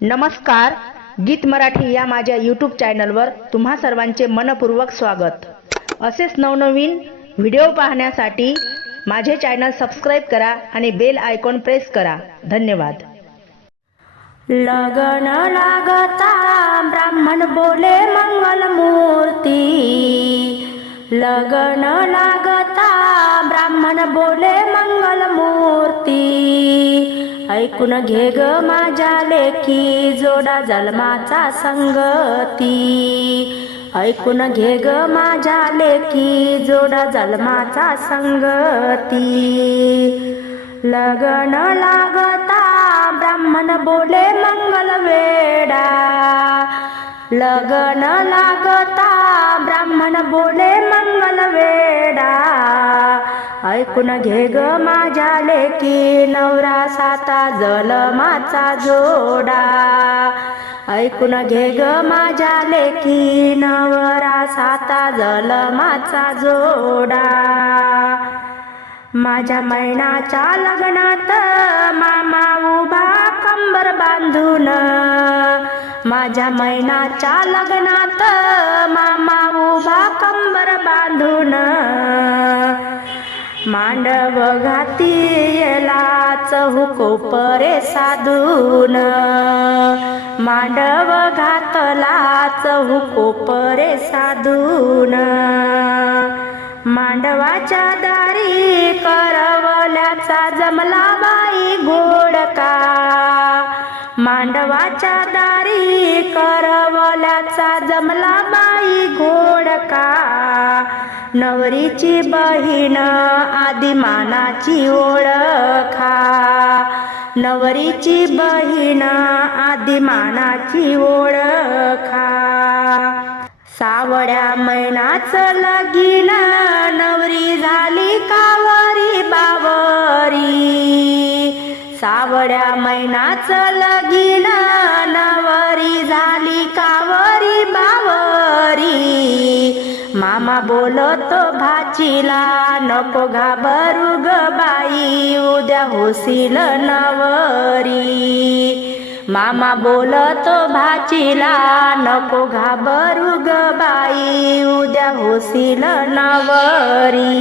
नमस्कार गीत मराठी या माझ्या यूट्यूब चॅनलवर तुम्हा सर्वांचे मनपूर्वक स्वागत. असेच नवनवीन व्हिडिओ पाहण्यासाठी माझे चॅनल सबस्क्राईब करा आणि बेल आयकॉन प्रेस करा. धन्यवाद. लगन लागता ब्राह्मण बोले मंगल मूर्ती. लगन लागता ब्राह्मण बोले मंगल मूर्ती. ऐकून घे ग माझ्या लेखी जोडा जन्माचा संगती ऐकून घे ग माझ्या लेखी जोडा जन्माचा संगती लगन लागता ब्राह्मण बोले मंगल वेडा. लगन लागता ब्राह्मण बोले मंगल वेडा. ऐकून घे ग माझ्या लेकी नवरा साता जलमाचा जोडा. ऐकून घे ग माझ्या लेकी नवरा साता जलमाचा जोडा. माझ्या मैनाच्या लग्नात मामा उभा कंबर बांधून. माझ्या मैनाच्या लग्नात मामा उभा कंबर बांधून. मांडव घाती येला चहुको परे साधून. मांडव घातला चहुको परे साधून. मांडवाच्या दारी करवल्याचा जमला बाई घोडका. मांडवाच्या दारी करवल्याचा जमला नवरीची बहीण आदिमानाची ओळखा. नवरीची बहीण आदिमानाची ओळखा. सावड्या मैनाच लगीन मामा बोलतो भाचीला नको घाबरू ग बाई उद्या होशील नवरी. मामा बोलतो भाचीला नको घाबरू ग बाई उद्या होशील नवरी.